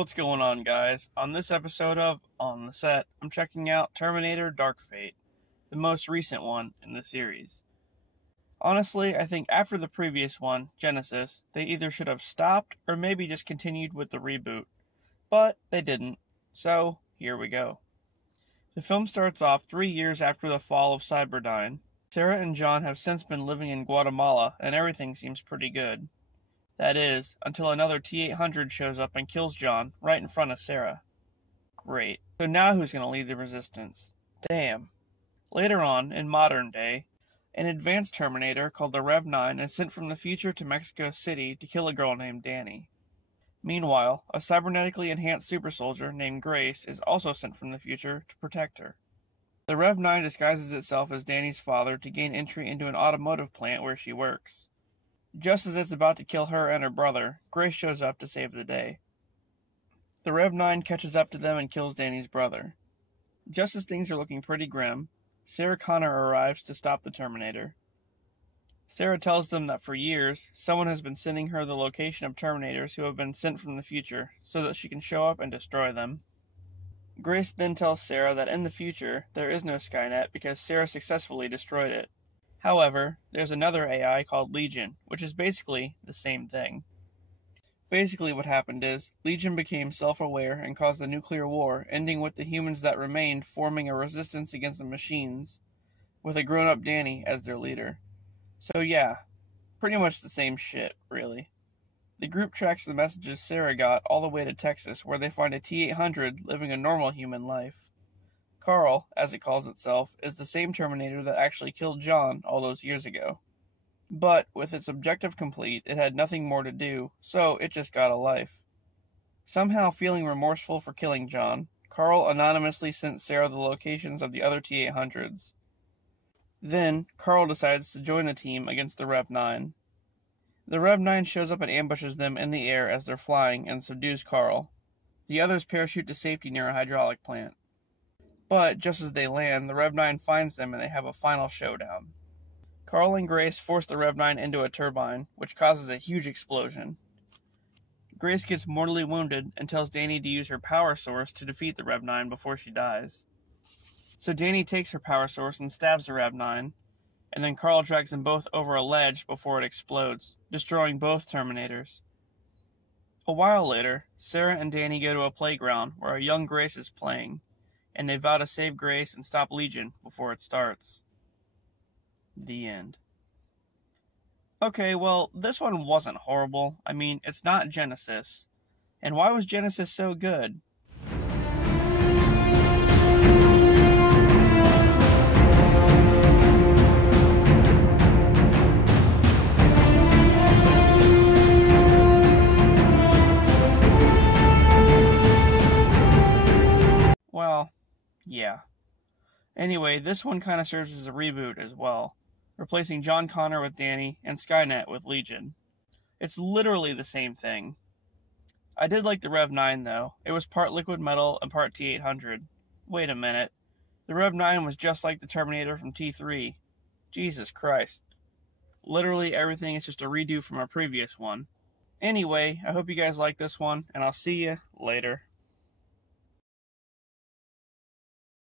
What's going on, guys? On this episode of On the Set, I'm checking out Terminator Dark Fate, the most recent one in the series. Honestly, I think after the previous one, Genisys, they either should have stopped or maybe just continued with the reboot. But they didn't, so here we go. The film starts off 3 years after the fall of Cyberdyne. Sarah and John have since been living in Guatemala, and everything seems pretty good. That is, until another T-800 shows up and kills John right in front of Sarah. Great. So now who's going to lead the resistance? Damn. Later on, in modern day, an advanced Terminator called the Rev-9 is sent from the future to Mexico City to kill a girl named Danny. Meanwhile, a cybernetically enhanced super soldier named Grace is also sent from the future to protect her. The Rev-9 disguises itself as Danny's father to gain entry into an automotive plant where she works. Just as it's about to kill her and her brother, Grace shows up to save the day. The Rev-9 catches up to them and kills Danny's brother. Just as things are looking pretty grim, Sarah Connor arrives to stop the Terminator. Sarah tells them that for years, someone has been sending her the location of Terminators who have been sent from the future, so that she can show up and destroy them. Grace then tells Sarah that in the future, there is no Skynet because Sarah successfully destroyed it. However, there's another AI called Legion, which is basically the same thing. Basically what happened is, Legion became self-aware and caused a nuclear war, ending with the humans that remained forming a resistance against the machines, with a grown-up Danny as their leader. So yeah, pretty much the same shit, really. The group tracks the messages Sarah got all the way to Texas, where they find a T-800 living a normal human life. Carl, as it calls itself, is the same Terminator that actually killed John all those years ago. But, with its objective complete, it had nothing more to do, so it just got a life. Somehow feeling remorseful for killing John, Carl anonymously sent Sarah the locations of the other T-800s. Then, Carl decides to join the team against the Rev-9. The Rev-9 shows up and ambushes them in the air as they're flying and subdues Carl. The others parachute to safety near a hydraulic plant. But, just as they land, the Rev-9 finds them and they have a final showdown. Carl and Grace force the Rev-9 into a turbine, which causes a huge explosion. Grace gets mortally wounded and tells Danny to use her power source to defeat the Rev-9 before she dies. So Danny takes her power source and stabs the Rev-9, and then Carl drags them both over a ledge before it explodes, destroying both Terminators. A while later, Sarah and Danny go to a playground where a young Grace is playing, and they vow to save Grace and stop Legion before it starts. The end. Okay, well, this one wasn't horrible. I mean, it's not Genisys. And why was Genisys so good? Well, yeah. Anyway, this one kind of serves as a reboot as well, replacing John Connor with Danny and Skynet with Legion. It's literally the same thing. I did like the Rev-9 though. It was part liquid metal and part T-800. Wait a minute. The Rev-9 was just like the Terminator from T3. Jesus Christ. Literally everything is just a redo from our previous one. Anyway, I hope you guys like this one, and I'll see you later.